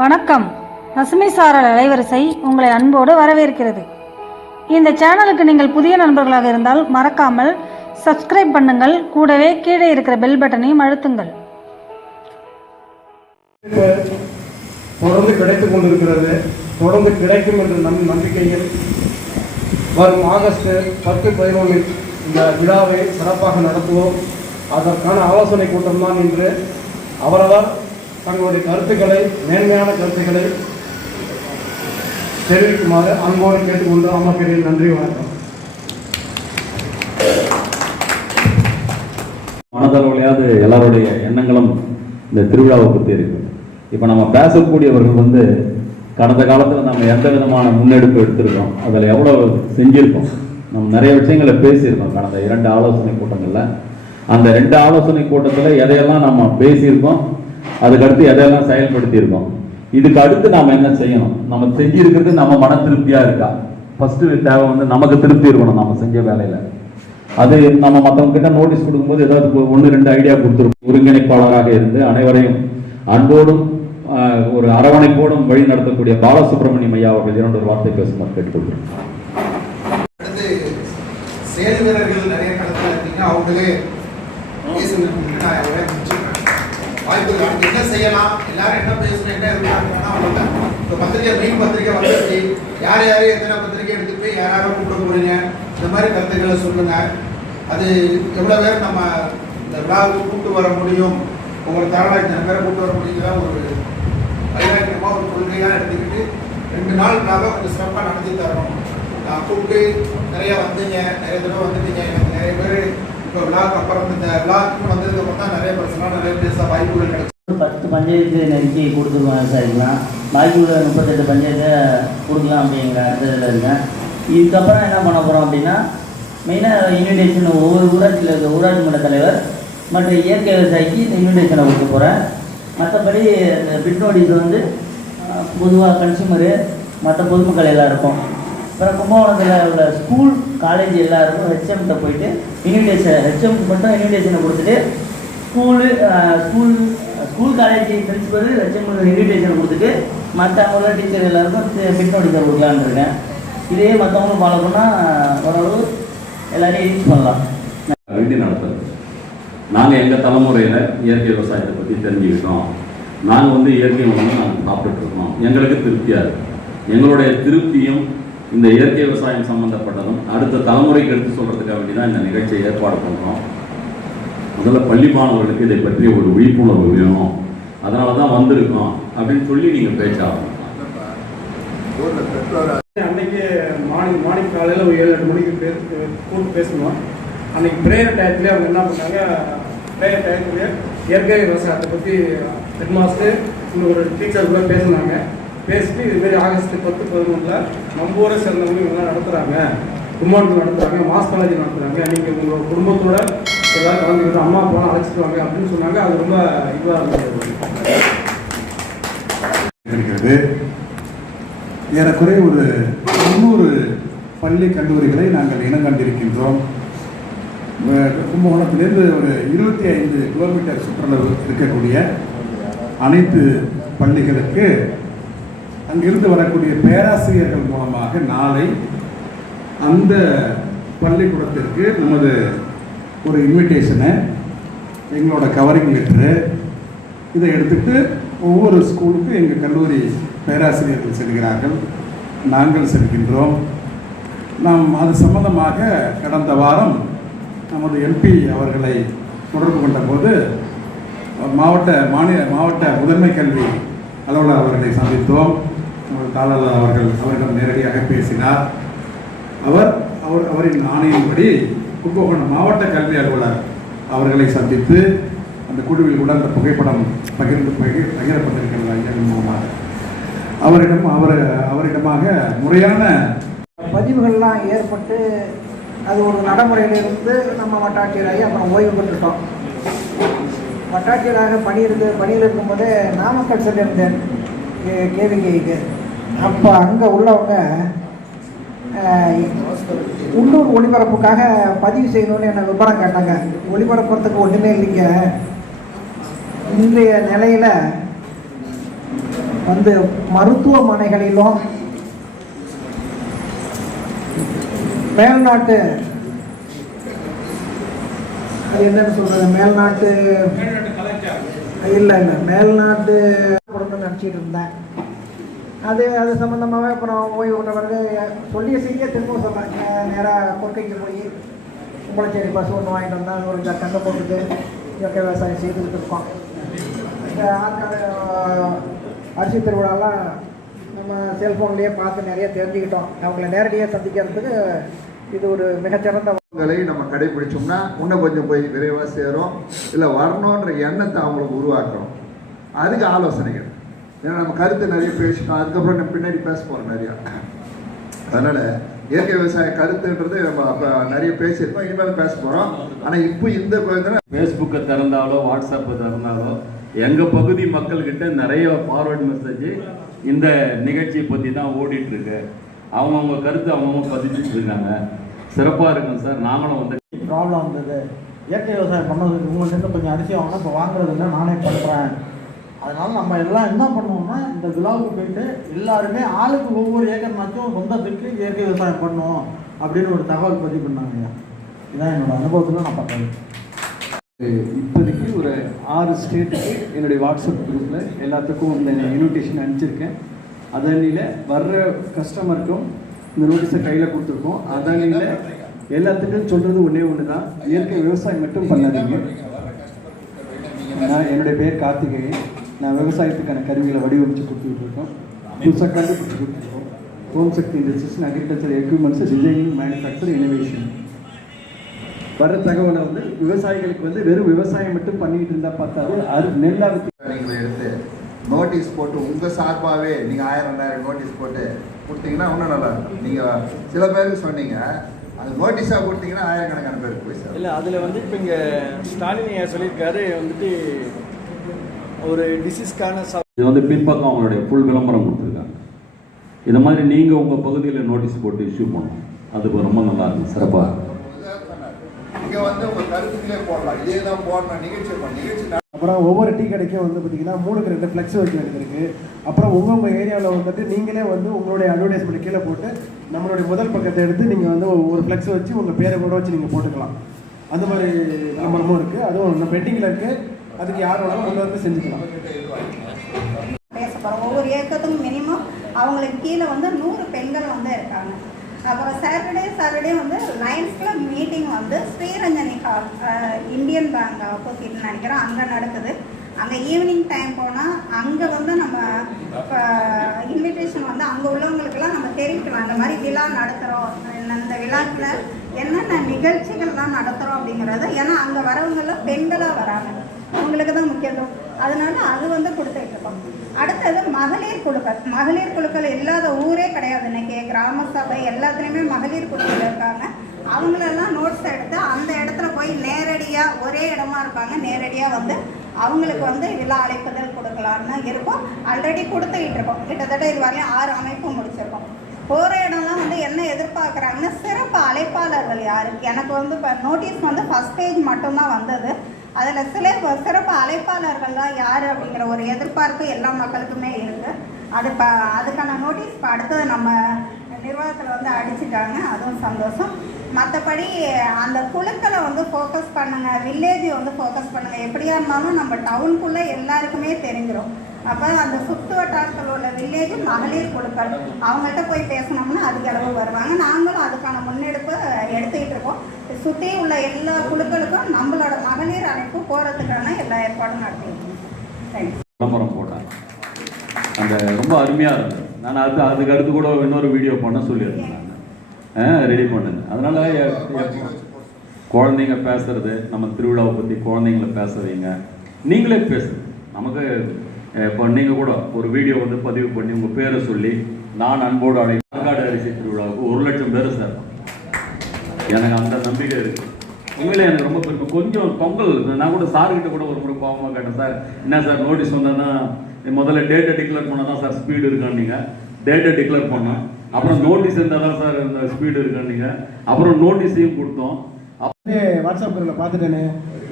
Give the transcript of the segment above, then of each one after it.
வணக்கம். பசுமை சாரல் அலைவரிசை உங்களை அன்போடு வரவேற்கிறது. இந்த சேனலுக்கு நீங்கள் புதிய நண்பர்களாக இருந்தால் மறக்காமல் சப்ஸ்கிரைப் பண்ணுங்கள். கூடவே கீழே இருக்கிற பெல் பட்டனையும் அழுத்துங்கள். தொடர்ந்து கிடைத்துக் கொண்டிருக்கிறது. தொடர்ந்து கிடைக்கும் என்ற நம் நம்பிக்கையில் வரும் ஆகஸ்ட் பத்து பதினொன்றில் இந்த விழாவை சிறப்பாக நடத்துவோம். அதற்கான ஆலோசனை கூட்டம் தான் இன்று. அவரவர் தங்களுடைய கருத்துக்களை மேன்மையான கருத்துக்களை தெரிவிக்குமாறு அன்போடு கேட்டுக்கொண்டு அமர்கிறேன். நன்றி வணக்கம். மனதளவுலையாவது எல்லாருடைய எண்ணங்களும் இந்த திருவிழாவை பற்றி இருக்கு. இப்போ நம்ம பேசக்கூடியவர்கள் வந்து கடந்த காலத்தில் நம்ம எந்த விதமான முன்னெடுப்பு எடுத்திருக்கோம் அதில் எவ்வளோ செஞ்சுருக்கோம் நம்ம நிறைய விஷயங்களை பேசியிருக்கோம் கடந்த இரண்டு ஆலோசனை கூட்டங்களில். அந்த ரெண்டு ஆலோசனை கூட்டத்தில் எதையெல்லாம் நம்ம பேசியிருக்கோம் அதுக்கடுத்து எதையெல்லாம் செயல்படுத்தியிருக்கோம்? இதுக்கு அடுத்து நாம் என்ன செய்யணும்? நம்ம செஞ்சிருக்கிறது நம்ம மன திருப்தியாக இருக்கா? ஃபஸ்ட்டு தேவை வந்து நமக்கு திருப்தி இருக்கணும் நம்ம செஞ்ச வேலையில். அது நம்ம மற்றவங்க கிட்ட நோட்டீஸ் கொடுக்கும்போது ஏதாவது ஒன்று ரெண்டு ஐடியா கொடுத்துருக்கோம். ஒருங்கிணைப்பாளராக இருந்து அனைவரையும் அன்போடும் ஆஹ், ஒரு அரவணைப்போடும் வழி நடத்தக்கூடிய பாலசுப்ரமணியம் ஐயா அவர்கள் இரண்டு ஒரு வார்த்தை பேசுமாறு கேட்டுக்கொள்கிறேன். செயல் வீரர்கள் நிறைய களத்தில் அவங்களே வாய்ப்பு என்ன செய்யலாம்? எல்லாரும் என்ன பேசணும் என்ன இருக்காங்க இப்போ பத்திரிக்கை மெயின் பத்திரிக்கை வந்துருச்சு யார் யார் எத்தனை பத்திரிக்கை எடுத்துட்டு போய் யார் யாரும் கூப்பிட போறீங்க? இந்த மாதிரி கருத்துக்களை சொல்லுங்க. அது எவ்வளோ பேர் நம்ம இந்த விழாவுக்கு கூப்பிட்டு வர முடியும்? உங்களை தரலாம் இத்தனை பேரை கூப்பிட்டு வர முடியுங்களா ஒரு வைராக்கியமாக ஒரு கொள்கையாக எடுத்துக்கிட்டு ரெண்டு நாள் விழாவை கொஞ்சம் சிறப்பாக நடத்தி தரணும். நான் கூப்பிட்டு நிறையா வந்தீங்க நிறைய தடவை வந்துட்டீங்க. எனக்கு நிறைய பேர் இப்போ விழாக்கு அப்புறம் இந்த விழாக்கு வந்ததுக்கு அப்புறம் தான் நிறைய பிரச்சனை நிறைய பேச வாய்ப்புகள் கிடைச்சு. பத்து பஞ்சாயத்து நெருக்கி கொடுத்துருவோம் விவசாயிக்கலாம் பாக்கி உள்ள முப்பத்தெட்டு பஞ்சாயத்தை கொடுக்கலாம் அப்படிங்கிற அந்த இதில் இருக்கேன் இதுக்கப்புறம் என்ன பண்ண போகிறோம் அப்படின்னா மெயினாக இன்விடேஷன் ஒவ்வொரு ஊராட்சியில் இருக்க ஊராட்சி மன்ற தலைவர் மற்ற இயற்கை விவசாயிக்கு இந்த இன்விடேஷனை கொடுக்க போகிறேன் மற்றபடி இந்த பிட் நோட்டீஸ் வந்து பொதுவாக கன்சியூமரு மற்ற பொதுமக்கள் எல்லாருக்கும். அப்புறம் கும்பகோணத்தில் உள்ள ஸ்கூல் காலேஜ் எல்லாருக்கும் ஹெச்எம்கிட்ட போயிட்டு இன்விடேஷன் ஹெச்எம்க்கு மட்டும் இன்விடேஷனை கொடுத்துட்டு school school school college principal HM invitation கொடுத்துட்டு மற்றவங்கள டீச்சர் எல்லாருக்கும் பின் நோட்டீஸை கொடுக்கலான்னு இருக்கேன் இதே மற்றவங்களும் ஃபாலோ பண்ணால் ஓரளவு எல்லாரையும் யூஸ் பண்ணலாம். வண்டி நடத்துறது நாங்கள் எங்கள் தலைமுறையில் இயற்கை விவசாயத்தை பற்றி தெரிஞ்சுக்கிட்டோம். நாங்கள் வந்து இயற்கை உணவு நாங்கள் சாப்பிட்டுட்ருக்கோம் எங்களுக்கு திருப்தியாக இருக்கும் எங்களுடைய திருப்தியும் இந்த இயற்கை விவசாயம் சம்மந்தப்பட்டதும் அடுத்த தலைமுறைக்கு எடுத்து சொல்கிறதுக்காக வேண்டி தான் இந்த நிகழ்ச்சியை ஏற்பாடு பண்ணுறோம் முதல்ல பள்ளி மாணவர்களுக்கு இதை பற்றிய ஒரு விழிப்புணர்வு வேணும். அதனால தான் வந்திருக்கோம். அப்படின்னு சொல்லி நீங்கள் பேச்சாகும் அன்னைக்கு மார்னிங் மார்னிங் காலையில் ஒரு ஏழு எட்டு மணிக்கு பே கூப்பிட்டு பேசணும் அன்னைக்கு ப்ரேயர் டயத்துலேயே அவங்க என்ன பண்ணாங்க? ப்ரேயர் டயத்துலேயே இயற்கை விவசாயத்தை பற்றி ஹெட் மாஸ்டர் ஒரு டீச்சர் கூட பேசினாங்க. பேசிட்டு இதுமாரி ஆகஸ்ட் பத்து பதினொன்றில் நம்ம ஊரை சேர்ந்தவங்க இவங்கெல்லாம் நடத்துகிறாங்க கும்மாண்டத்தில் நடத்துகிறாங்க மாஸ் காலேஜ் நடத்துகிறாங்க நீங்கள் உங்களோட குடும்பத்தோட எல்லாரும் கலந்துக்கிட்டு அம்மா அப்பாலாம் அழைச்சிட்டு வாங்க அப்படின்னு சொன்னாங்க. அது ரொம்ப இதுவாக இருந்தது. இருக்கிறது. ஏறக்குறைய ஒரு முந்நூறு பள்ளி கல்லூரிகளை நாங்கள் இனம் கண்டிருக்கின்றோம். கும்பகோணத்திலிருந்து ஒரு இருபத்தி ஐந்து கிலோமீட்டர் சுற்றளவு இருக்கக்கூடிய அனைத்து பள்ளிகளுக்கு அங்கிருந்து வரக்கூடிய பேராசிரியர்கள் மூலமாக நாளை அந்த பள்ளிக்கூடத்திற்கு நமது ஒரு இன்விடேஷனை எங்களோட கவரிங் லெட்ரு இதை எடுத்துட்டு ஒவ்வொரு ஸ்கூலுக்கும் எங்கள் கல்லூரி பேராசிரியர்கள் செல்கிறார்கள். நாங்கள் செல்கின்றோம். நாம் அது சம்பந்தமாக கடந்த வாரம் நமது எம்பி அவர்களை தொடர்பு கொண்ட போது மாவட்ட மாநில மாவட்ட முதன்மை கல்வி அலுவலர் அவர்களை சந்தித்தோம். நமது தாளர் அவர்கள் அவரிடம் நேரடியாக பேசினார். அவர் அவர் அவரின் ஆணையின்படி கும்பகோணம் மாவட்ட கல்வி அலுவலர் அவர்களை சந்தித்து அந்த குழுவில் கூட அந்த புகைப்படம் பகிர்ந்து பகிர் பகிரப்பட்டிருக்கிறது ஐயாவின் மூலமாக. அவரிடம் அவர் அவரிடமாக முறையான பதிவுகள்லாம் ஏற்பட்டு அது ஒரு நடைமுறையிலிருந்து நம்ம வட்டாட்சியராகி அப்புறம் ஓய்வு பெற்றுட்டோம் வட்டாட்சியராக பணியிருந்து பணியில் இருக்கும்போதே நாமக்கல் சொல்லியிருந்தேன் கேவிகைக்கு. அப்போ அங்கே உள்ளவங்க உள்ளூர் ஒளிபரப்புக்காக பதிவு செய்யணும்னு என்ன விவரம் கேட்டாங்க. ஒளிபரப்புறதுக்கு ஒன்றுமே இல்லைங்க. இன்றைய நிலையில் வந்து மருத்துவமனைகளிலும் மேல்நாட்டு அது என்னன்னு சொல்றது? மேல்நாட்டு இல்லை இல்லை. மேல்நாட்டு நினச்சிட்டு இருந்தேன். அது அது சம்மந்தமாகவே அப்புறம் ஓய்வு பெற்ற பிறகு சொல்லிய செய்ய திரும்ப சொன்னாங்க நேராக கொற்கைக்கு போய் கும்பலச்சேரி பஸ் ஒன்று வாங்கிட்டு வந்தால் ஒரு இந்த கண்ணை போட்டுட்டு இயற்கை விவசாயம் செய்துக்கிட்டு இருக்கோம் இந்த ஆற்காடு அரிசி திருவிழாலாம் நம்ம செல்ஃபோன்லேயே பார்த்து நிறைய தெரிஞ்சுக்கிட்டோம். அவங்கள நேரடியாக சந்திக்கிறதுக்கு இது ஒரு மிகச்சிறந்த களை நம்ம கடைபிடிச்சோம்னா இன்னும் கொஞ்சம் போய் விரைவாக சேரும். இல்லை வரணுன்ற எண்ணத்தை அவங்களுக்கு உருவாக்குறோம் அதுக்கு ஆலோசனைகள். ஏன்னா நம்ம கருத்து நிறைய பேசிட்டோம் அதுக்கப்புறம் நம்ம பின்னாடி பேச போகிறோம் நிறையா அதனால் இயற்கை விவசாய கருத்துன்றது நம்ம அப்போ நிறைய பேசியிருக்கோம் இனிமேல் பேச போகிறோம் ஆனால் இப்போ இந்த ஃபேஸ்புக்கை திறந்தாலோ வாட்ஸ்அப்பை திறந்தாலோ எங்கள் பகுதி மக்கள்கிட்ட நிறைய ஃபார்வர்ட் மெசேஜ் இந்த நிகழ்ச்சியை பற்றி தான் ஓடிட்டு இருக்கு அவங்கவுங்க கருத்து அவங்கவுங்க பதிச்சுட்டு இருக்காங்க. சிறப்பாக இருக்குங்க சார். நாங்களும் வந்து ப்ராப்ளம் வந்தது. இயற்கை விவசாயம் பண்ணதுக்கு உங்கள்கிட்ட கொஞ்சம் அரிசி வாங்கினா இப்போ வாங்குறது இல்லை நானே பண்ணுறேன் அதனால் நம்ம எல்லாம் என்ன பண்ணுவோம்னா இந்த விழாவுக்கு போயிட்டு எல்லாருமே ஆளுக்கு ஒவ்வொரு ஏக்கர்னாச்சும் சொந்தத்துக்கு இயற்கை விவசாயம் பண்ணுவோம் அப்படின்னு ஒரு தகவல் பதிவு பண்ணாங்க. இதான் என்னோட அனுபவத்தில் நான் பார்த்தது. இப்போதைக்கு ஒரு ஆறு ஸ்டேட்டுக்கு என்னுடைய வாட்ஸ்அப் குரூப்பில் எல்லாத்துக்கும் இந்த இன்விடேஷன் அனுப்பிச்சிருக்கேன். அதனில் வர்ற கஸ்டமருக்கும் இந்த நோட்டீஸை கையில் கொடுத்துருக்கோம். அதனியில் எல்லாத்துக்கும் சொல்கிறது ஒன்றே ஒன்று தான் இயற்கை விவசாயம் மட்டும் பண்ணாதீங்க. நான் என்னுடைய பேர் கார்த்திகேயன். நான் விவசாயத்துக்கான கருவிகளை வடிவமைச்சு கொடுத்துட்டு இருக்கோம் புதுசாக கண்டுபிடிச்சி கொடுத்துருக்கோம். Om Sakthi industries agriculture equipments designing manufacture innovation வர தகவலை வந்து விவசாயிகளுக்கு வந்து வெறும் விவசாயம் மட்டும் பண்ணிட்டு இருந்தா பார்த்தாது அது நெல் அறுத்து நீங்கள் எடுத்து நோட்டீஸ் போட்டு உங்கள் சார்பாகவே நீங்கள் ஆயிரம் ரெண்டாயிரம் நோட்டீஸ் போட்டு கொடுத்தீங்கன்னா இன்னும் நல்லா இருக்கும். நீங்கள் சில பேருக்கு சொன்னீங்க அது நோட்டீஸாக கொடுத்தீங்கன்னா ஆயிரக்கணக்கான பேருக்கு போய் சேரும். இல்லை அதில் வந்து இப்போ இங்கே ஸ்டாலின் சொல்லியிருக்காரு வந்துட்டு ஒரு டிசீஸ்க்கான இது வந்து பின்பக்கம் அவங்களுடைய ஃபுல் விளம்பரம் கொடுத்துருக்காங்க. இந்த மாதிரி நீங்கள் உங்கள் பகுதியில் நோட்டீஸ் போட்டு இஷ்யூ பண்ணணும். அது ரொம்ப நல்லா இருக்கும் சிறப்பாக இருக்கும் இங்கே வந்து உங்கள் கருத்துக்களே போடலாம். இதே தான் போடணும். நிகழ்ச்சி நிகழ்ச்சி அப்புறம் ஒவ்வொரு டீ கடைக்கும் வந்து பார்த்தீங்கன்னா மூணுக்கு ரெண்டு ஃப்ளெக்ஸ் வைக்க வேண்டியது இருக்குது அப்புறம் உங்கள் உங்கள் ஏரியாவில் வந்துட்டு நீங்களே வந்து உங்களுடைய அட்வர்டைஸ்மெண்ட் கீழே போட்டு நம்மளுடைய முதல் பக்கத்தை எடுத்து நீங்கள் வந்து ஒரு ஃப்ளெக்ஸ் வச்சு உங்கள் பேரை கூட வச்சு நீங்கள் போட்டுக்கலாம். அந்த மாதிரி விளம்பரமும் இருக்குது அதுவும் இன்னும் பெண்டிங்கில் இருக்குது அதுக்கு யார் வேணாலும் உள்ள வந்து செஞ்சுக்கலாம். பேச போகிறோம் ஒவ்வொரு இயக்கத்துக்கும் மினிமம் அவங்களுக்கு கீழே வந்து நூறு பெண்கள் வந்து இருக்காங்க. அப்புறம் சாட்டர்டே சாட்டர்டே வந்து லயன்ஸ் கிளப் மீட்டிங் வந்து ஸ்ரீரஞ்சனி ஹால் இந்தியன் பேங்க் ஆப்போசிட்னு நினைக்கிறேன். அங்கே நடக்குது. அங்கே ஈவினிங் டைம் போனால் அங்கே வந்து நம்ம இன்விடேஷன் வந்து அங்கே உள்ளவங்களுக்கெல்லாம் நம்ம தெரிவிக்கலாம். இந்த மாதிரி விழா நடத்துகிறோம் இந்த விழாக்கில் என்னென்ன நிகழ்ச்சிகள்லாம் நடத்துகிறோம் அப்படிங்கிறத. ஏன்னா அங்கே வரவங்களும் பெண்களாக வராங்க. அவங்களுக்கு தான் முக்கியத்துவம். அதனால அது வந்து கொடுத்துட்டு இருக்கோம் அடுத்தது மகளிர் குழுக்கள். மகளிர் குழுக்கள் இல்லாத ஊரே கிடையாது. இன்னைக்கு கிராம சபை எல்லாத்துலேயுமே மகளிர் குழுக்கள் இருக்காங்க. அவங்களெல்லாம் நோட்ஸ் எடுத்து அந்த இடத்துல போய் நேரடியாக ஒரே இடமா இருப்பாங்க. நேரடியாக வந்து அவங்களுக்கு வந்து விழா அழைப்புதல் கொடுக்கலான்னு இருக்கோம். ஆல்ரெடி கொடுத்துக்கிட்டு இருக்கோம் கிட்டத்தட்ட இது வரையும் ஆறு அமைப்பு முடிச்சிருக்கோம். போகிற இடம்லாம் வந்து என்ன எதிர்பார்க்குறாங்கன்னா சிறப்பு அழைப்பாளர்கள் யாருக்கு எனக்கு வந்து இப்போ நோட்டீஸ் வந்து ஃபஸ்ட் பேஜ் மட்டும்தான் வந்தது. அதில் சில சிறப்பு அழைப்பாளர்கள்லாம் யார் அப்படிங்கிற ஒரு எதிர்பார்ப்பு எல்லா மக்களுக்குமே இருக்குது அது இப்போ அதுக்கான நோட்டீஸ் இப்போ அடுத்தது நம்ம நிர்வாகத்தில் வந்து அடிச்சிட்டாங்க. அதுவும் சந்தோஷம். மற்றபடி அந்த குழுக்களை வந்து ஃபோக்கஸ் பண்ணுங்கள் வில்லேஜை வந்து ஃபோக்கஸ் பண்ணுங்கள் எப்படியா இருந்தாலும் நம்ம டவுனுக்குள்ளே எல்லாருக்குமே தெரிஞ்சிடும் அப்போ அந்த சுற்று வட்டாரத்தில் உள்ள வில்லேஜ் மகளிர் குழுக்கள். அவங்கள்ட்ட போய் பேசினோம்னா அதுக்கு அளவு வருவாங்க. நாங்களும் அதுக்கான முன்னெடுப்பு எடுத்துக்கிட்டு இருக்கோம். சுற்றி உள்ள எல்லா குழுக்களுக்கும் நம்மளோட மகளிர் அமைப்பு போகிறதுக்கான எல்லா ஏற்பாடும் நடத்திருக்கோம் தேங்க்ஸ் விளம்பரம் போட்டாங்க. அந்த ரொம்ப அருமையாக இருந்தது. நான் அது அதுக்கு அடுத்து கூட இன்னொரு வீடியோ பண்ண சொல்லியிருந்தேன் நான் ரெடி பண்ணுங்க. அதனால குழந்தைங்க பேசுறது நம்ம திருவிழாவை பற்றி குழந்தைங்கள பேசுறீங்க நீங்களே பேசுங்க. நமக்கு இப்போ நீங்கள் கூட ஒரு வீடியோ வந்து பதிவு பண்ணி உங்கள் பேரை சொல்லி நான் அன்போடு அடை ஆற்காடு அரிசி திருவிழாவுக்கு ஒரு லட்சம் பேர் சார். எனக்கு அந்த நம்பிக்கை இருக்குது உண்மையிலே எனக்கு ரொம்ப பெருமை கொஞ்சம் பொங்கல் நான் கூட சார்கிட்ட கூட ஒரு முறை பாவமாக கேட்டேன் சார் என்ன சார் நோட்டீஸ் வந்தேன்னா முதல்ல டேட்டை டிக்ளேர் பண்ணால் தான் சார் ஸ்பீடு இருக்கான்னீங்க டேட்டை டிக்ளேர் பண்ணோம். அப்புறம் நோட்டீஸ் இருந்தால் தான் சார் இந்த ஸ்பீடு இருக்கான்னீங்க அப்புறம் நோட்டீஸையும் கொடுத்தோம். வாட்ஸ்அப் குரூப்பில் பார்த்துட்டேனே.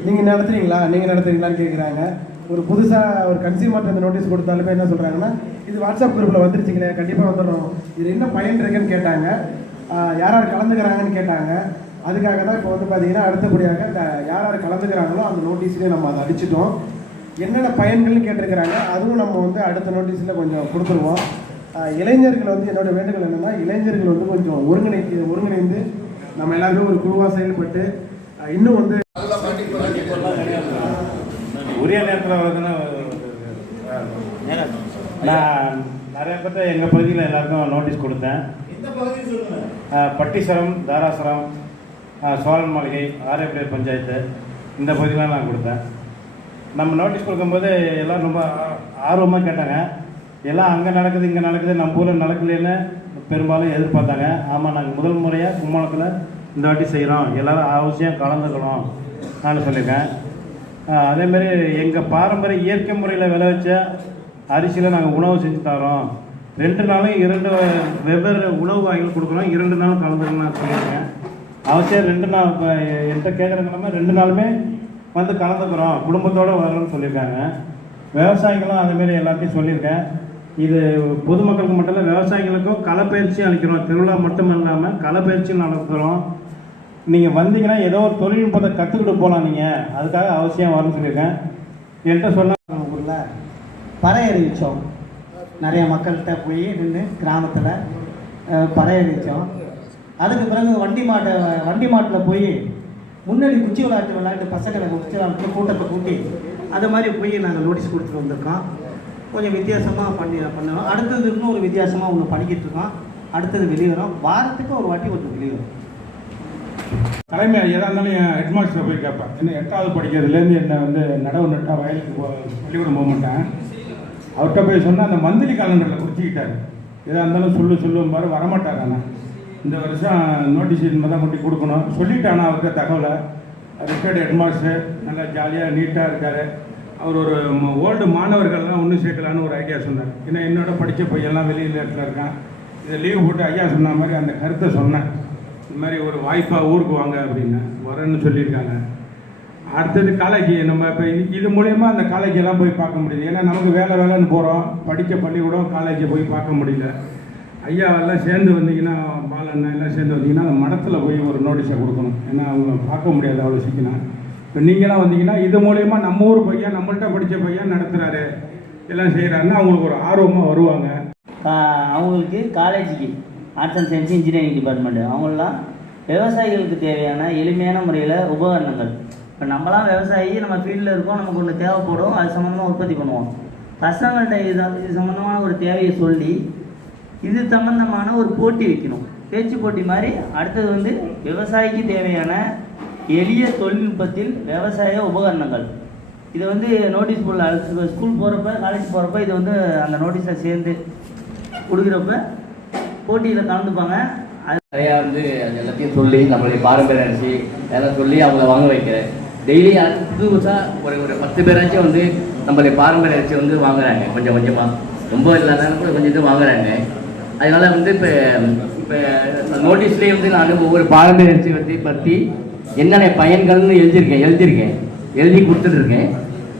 நீங்கள் நடத்துறீங்களா? நீங்கள் நடத்துறீங்களான்னு கேட்குறாங்க ஒரு புதுசாக ஒரு கன்சியூமர்ட்ட இந்த நோட்டீஸ் கொடுத்தாலுமே என்ன சொல்கிறாங்கன்னா இது வாட்ஸ்அப் குரூப்பில் வந்துருச்சிங்களே கண்டிப்பாக வந்துடும் இது என்ன பயன் இருக்குன்னு கேட்டாங்க. யார் யார் கலந்துக்கிறாங்கன்னு கேட்டாங்க. அதுக்காக தான் இப்போ வந்து பார்த்தீங்கன்னா அடுத்தபடியாக இந்த யார் யார் கலந்துக்கிறாங்களோ அந்த நோட்டீஸ்லேயே நம்ம அதை அடிச்சிட்டோம். என்னென்ன பயன்கள்னு கேட்டிருக்கிறாங்க அதுவும் நம்ம வந்து அடுத்த நோட்டீஸில் கொஞ்சம் கொடுத்துருவோம். இளைஞர்கள் வந்து என்னோட வேண்டுகோள் என்னென்னா இளைஞர்கள் வந்து கொஞ்சம் ஒருங்கிணை ஒருங்கிணைந்து நம்ம எல்லாருமே ஒரு குழுவாக செயல்பட்டு இன்னும் வந்து உரிய நேரத்தில் வந்து நான் நிறைய பேர்ட்ட எங்கள் பகுதியில் எல்லாருக்கும் நோட்டீஸ் கொடுத்தேன். அஹ், பட்டீஸ்வரம் தாராசுரம் சோழன் மாளிகை ஆரியப்பேட்டை பஞ்சாயத்து இந்த பகுதியெலாம் நான் கொடுத்தேன். நம்ம நோட்டீஸ் கொடுக்கும்போது எல்லாம் ரொம்ப ஆர்வமாக கேட்டாங்க. எல்லாம் அங்கே நடக்குது இங்கே நடக்குது நம்ம ஊரில் நடக்கலைன்னு பெரும்பாலும் எதிர்பார்த்தாங்க. ஆமாம் நாங்கள் முதல் முறையாக கும்பகோணத்தில் இந்த வாட்டி செய்கிறோம் எல்லோரும் அவசியம் கலந்துக்கணும் நான் சொல்லியிருக்கேன். அதேமாரி எங்கள் பாரம்பரிய இயற்கை முறையில் விளைவிச்ச அரிசியில் நாங்கள் உணவு செஞ்சு தரோம். ரெண்டு நாளும் இரண்டு வெவ்வேறு உணவு வகைகள் கொடுக்குறோம் இரண்டு நாளும் கலந்துக்கணும் நான் சொல்லியிருக்கேன். அவசியம் ரெண்டு நாள் இப்போ என்கிட்ட கேட்குறவங்க ரெண்டு நாளுமே வந்து கலந்துக்கிறோம். குடும்பத்தோடு வரோம்னு சொல்லியிருக்காங்க. விவசாயிகளும் அதுமாரி எல்லாத்தையும் சொல்லியிருக்கேன். இது பொதுமக்களுக்கு மட்டும் இல்லை விவசாயிகளுக்கும் களப்பயிற்சி அளிக்கிறோம். திருவிழா மட்டும் இல்லாமல் களப்பயிற்சியும் நடத்துகிறோம் நீங்கள் வந்தீங்கன்னா ஏதோ ஒரு தொழில்நுட்பத்தை கற்றுக்கிட்டு போகலாம் நீங்கள் அதுக்காக அவசியம் வரும்னு சொல்லியிருக்கேன். என்கிட்ட சொன்னால் ஊரில் பறை அறிவித்தோம் நிறைய மக்கள்கிட்ட போய் நின்று கிராமத்தில் பறை அறிவித்தோம் அதுக்கு பிறகு வண்டி மாட்டை வண்டி மாட்டில் போய் முன்னாடி குச்சி விளையாட்டு விளையாட்டு பசங்களை குச்சி விளையாட்டு கூட்டத்தை கூட்டி அது மாதிரி போய் நாங்கள் நோட்டீஸ் கொடுத்துட்டு வந்திருக்கோம். கொஞ்சம் வித்தியாசமாக பண்ணி பண்ணுவோம் அடுத்தது இன்னும் ஒரு வித்தியாசமாக ஒன்று பண்ணிக்கிட்டு இருக்கோம். அடுத்தது வெளிவரும். வாரத்துக்கு ஒரு வாட்டி ஒன்று வெளிவரும். தலைமை எதாக இருந்தாலும் என் ஹெட்மாஸ்டரை போய் கேட்பேன் என்ன எட்டாவது படிக்கிறதுலேருந்து என்னை வந்து நடவு நட்டா வயலுக்கு போ பள்ளிக்கூடம் போக மாட்டேன். அவர்கிட்ட போய் சொன்னால் அந்த மந்த்லி காலண்டரில் குறிச்சிக்கிட்டார் எதாக இருந்தாலும் சொல்லு சொல்லும் பாரு வரமாட்டார் ஆனால் இந்த வருஷம் நோட்டீஸ் இனிமேல் தான் கொண்டு கொடுக்கணும். சொல்லிட்டானா அவருக்கு தகவலை. ரிட்டையர்டு ஹெட்மாஸ்டர் நல்லா ஜாலியாக நீட்டாக இருக்கார். அவர் ஒரு ஓல்டு மாணவர்கள்லாம் ஒன்று சேர்க்கலான்னு ஒரு ஐடியா சொன்னார். ஏன்னா என்னோட படித்த பையெல்லாம் வெளியில் இடத்துல இருக்கான். இதை லீவ் போட்டு ஐயா சொன்ன மாதிரி அந்த கருத்தை சொன்னேன். இந்த மாதிரி ஒரு வாய்ப்பாக ஊருக்கு வாங்க அப்படின்னு. வரேன்னு சொல்லியிருக்காங்க. அடுத்தது காலேஜ். நம்ம இப்போ இது மூலயமா அந்த காலேஜ் எல்லாம் போய் பார்க்க முடியுது. ஏன்னா நமக்கு வேலை வேலைன்னு போகிறோம் படிக்க பள்ளிக்கூடம் காலேஜை போய் பார்க்க முடியல. ஐயா எல்லாம் சேர்ந்து வந்தீங்கன்னா பாலண்ணா எல்லாம் சேர்ந்து வந்தீங்கன்னா அந்த மடத்தில் போய் ஒரு நோட்டீஸை கொடுக்கணும். ஏன்னா அவங்கள பார்க்க முடியாது அவ்வளோ சீக்கிரம். இப்போ நீங்களாம் வந்தீங்கன்னா இது மூலயமா நம்ம ஊர் பையன் நம்மள்ட்ட படித்த பையன் நடத்துகிறாரு எல்லாம் செய்கிறாருன்னா அவங்களுக்கு ஒரு ஆர்வமாக வருவாங்க. அவங்களுக்கு காலேஜுக்கு arts and science engineering department அவங்களாம் விவசாயிகளுக்கு தேவையான எளிமையான முறையில் உபகரணங்கள். இப்போ நம்மளாம் விவசாயி நம்ம ஃபீல்டில் இருக்கோம் நமக்கு ஒன்று தேவைப்படும் அது சம்மந்தமாக உற்பத்தி பண்ணுவோம். பசங்கள்கிட்ட இது இது சம்மந்தமான ஒரு தேவையை சொல்லி இது சம்மந்தமான ஒரு போட்டி வைக்கணும். பேச்சு போட்டி மாதிரி அடுத்தது வந்து விவசாயிக்கு தேவையான எளிய தொழில்நுட்பத்தில் விவசாய உபகரணங்கள். இது வந்து நோட்டீஸ் போர்டில் ஸ்கூல் போகிறப்ப காலேஜ் போகிறப்ப இது வந்து அந்த நோட்டீஸில் சேர்ந்து கொடுக்குறப்ப போட்டியில் கலந்துப்பாங்க. அது நிறையா வந்து அது எல்லாத்தையும் சொல்லி நம்மளுடைய பாரம்பரிய அரிசி எல்லாம் சொல்லி அவங்கள வாங்க வைக்கிறேன். டெய்லி புது புதுசாக ஒரு ஒரு பத்து பேராச்சும் வந்து நம்மளுடைய பாரம்பரிய அரிசி வந்து வாங்குறாங்க. கொஞ்சம் கொஞ்சமாக ரொம்ப இல்லாதாலும் கூட கொஞ்சம் இது வாங்குறாங்க. அதனால வந்து இப்போ இப்போ நோட்டீஸ்லேயே வந்து நான் ஒவ்வொரு பாரம்பரிய அரிசி பற்றி பற்றி என்னென்ன பயன்கள்னு எழுதியிருக்கேன் எழுதியிருக்கேன். எழுதி கொடுத்துட்ருக்கேன்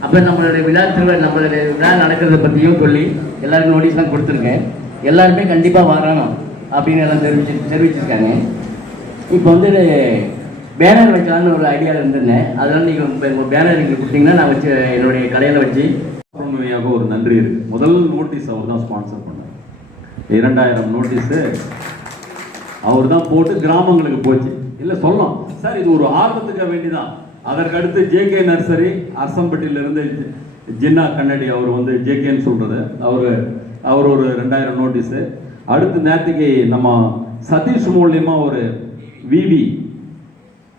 அப்புறம் நம்மளுடைய விழா திருவிழா நம்மளுடைய விழா நடக்கிறத பற்றியும் சொல்லி எல்லாருக்கும் நோட்டீஸ்லாம் கொடுத்துருக்கேன் எல்லாருமே கண்டிப்பாக வரணும் அப்படின்னு எல்லாம் தெரிவிச்சு தெரிவிச்சிருக்காங்க. இப்போ வந்து பேனர் வைக்கலான்னு ஒரு ஐடியாவில் இருந்திருந்தேன் அதனால் நீங்கள் உங்கள் பேனர் நீங்கள் கொடுத்தீங்கன்னா நான் வச்சு என்னுடைய கடையில் வச்சு உண்மையாக ஒரு நன்றி இருக்கு. முதல் நோட்டீஸ் அவர் தான் ஸ்பான்சர் பண்ணார். இரண்டாயிரம் நோட்டீஸு அவர் தான் போட்டு கிராமங்களுக்கு போச்சு. இல்லை சொல்லலாம். சார் இது ஒரு ஆர்வத்துக்காக வேண்டிதான். அதற்கடுத்து ஜேகே நர்சரி அரசம்பட்டியிலிருந்து ஜின்னா கண்ணடி அவர் வந்து ஜேகேன்னு சொல்றது. அவர் அவர் ஒரு ரெண்டாயிரம் நோட்டீஸு அடுத்து நேற்றுக்கு நம்ம சதீஷ் மூலியமா ஒரு விவி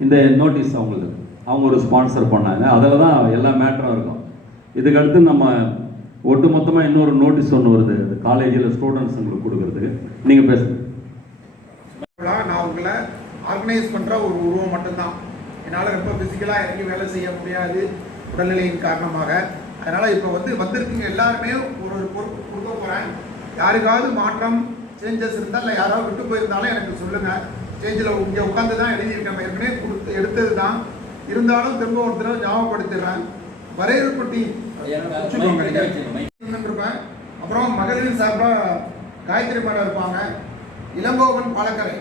இந்த நோட்டீஸ் அவங்களுக்கு. அவங்க ஒரு ஸ்பான்சர் பண்ணாங்க. அதில் தான் எல்லா மேட்டரும் இருக்கும். இதுக்கு அடுத்து நம்ம ஒட்டு மொத்தமாக இன்னொரு நோட்டீஸ் ஒன்று வருது. காலேஜில் ஸ்டூடெண்ட்ஸுங்களுக்கு கொடுக்குறதுக்கு நீங்கள் பேசுங்க நான் உங்களை ஆர்கனைஸ் பண்ணுற ஒரு உருவம் மட்டும்தான். என்னால் ரொம்ப ஃபிசிக்கலாக இறங்கி வேலை செய்ய முடியாது உடல்நிலையின் காரணமாக. அதனால் இப்போ வந்து வந்திருக்கீங்க எல்லாருமே ஒரு ஒரு பொறுப்பு கொடுக்க போகிறேன் யாருக்காவது மாற்றம் சேஞ்சஸ் இருந்தால் இல்லை யாராவது விட்டு போயிருந்தாலும் எனக்கு சொல்லுங்கள் ஸ்டேஜில் இங்கே உட்காந்து தான் எழுதியிருக்கேன் ஏற்கனவே கொடுத்து எடுத்தது தான் இருந்தாலும் திரும்ப ஒரு தடவை ஞாபகப்படுத்திடுறேன் வரையறுப்பட்டி வச்சுக்கோங்க இருப்பேன் அப்புறம் மகளிர் சார்பாக காயத்ரி மேடம் இருப்பாங்க. இளங்கோவன் பழக்கரை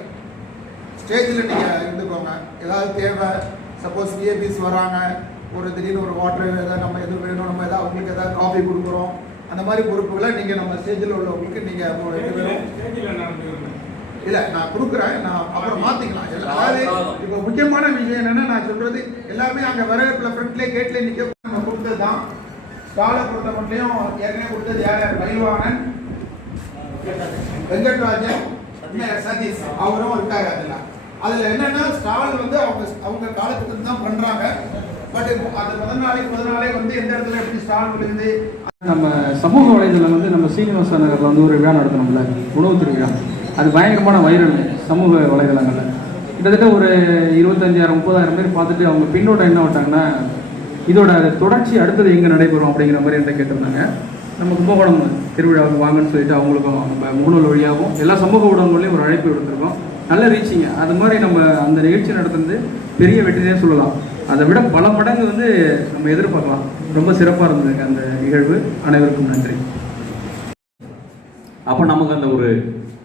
ஸ்டேஜில் நீங்கள் இருந்துக்கோங்க. ஏதாவது தேவை சப்போஸ் விஏபிஸ் வராங்க. ஒரு திடீர்னு ஒரு வாட்டர் ஏதாவது நம்ம எது வேணும் நம்ம ஏதாவது அவங்களுக்கு ஏதாவது காஃபி கொடுக்குறோம். அந்த மாதிரி பொறுப்புகளை நீங்கள் நம்ம ஸ்டேஜில் உள்ளவங்களுக்கு நீங்கள் இல்லை நான் கொடுக்குறேன். நான் அப்புறம் மாற்றிக்கலாம் அதாவது இப்போ முக்கியமான விஷயம் என்னன்னா நான் சொல்றது எல்லாமே அங்கே வரவேற்பில் ஃப்ரண்ட்லேயே கேட்லேயே நிற்க நம்ம கொடுத்தது தான் ஸ்டாலை பொறுத்த மட்டும் ஏற்கனவே கொடுத்தது யார் யார்? பயில்வானன் வெங்கட்ராஜன் சதீஷ். அவரும் இருக்காரு அதுல. அதுல என்னன்னா ஸ்டால் வந்து அவங்க அவங்க காலத்துக்கு தான் பண்றாங்க. பட் அது முதல் நாளைக்கு முதல் நாளே வந்து எந்த இடத்துல எப்படி ஸ்டால் விழுந்து நம்ம சமூக வலைதளம் வந்து நம்ம சீனிவாச நகரில் வந்து ஒரு விழா நடத்தணும்ல உணவு திருவிழா. அது பயங்கரமான வைரல் சமூக வலைதளங்களில். கிட்டத்தட்ட ஒரு இருபத்தஞ்சாயிரம் முப்பதாயிரம் பேர் பார்த்துட்டு அவங்க பின்னோட்டம் என்ன விட்டாங்கன்னா இதோட தொடர்ச்சி அடுத்தது எங்கே நடைபெறும் அப்படிங்கிற மாதிரி என்கிட்ட கேட்டிருந்தாங்க. நம்ம கும்பகோணம் திருவிழாவுக்கு வாங்கன்னு சொல்லிட்டு அவங்களுக்கும் நம்ம முகநூல் வழியாகவும் எல்லா சமூக ஊடகங்களையும் ஒரு அழைப்பு விடுத்திருக்கோம். நல்ல ரீச்சிங்க. அது மாதிரி நம்ம அந்த நிகழ்ச்சி நடத்துறது பெரிய வெற்றினே சொல்லலாம். அதை விட பல மடங்கு வந்து நம்ம எதிர்பார்க்கலாம். ரொம்ப சிறப்பாக இருந்ததுங்க அந்த நிகழ்வு. அனைவருக்கும் நன்றி. அப்போ நமக்கு அந்த ஒரு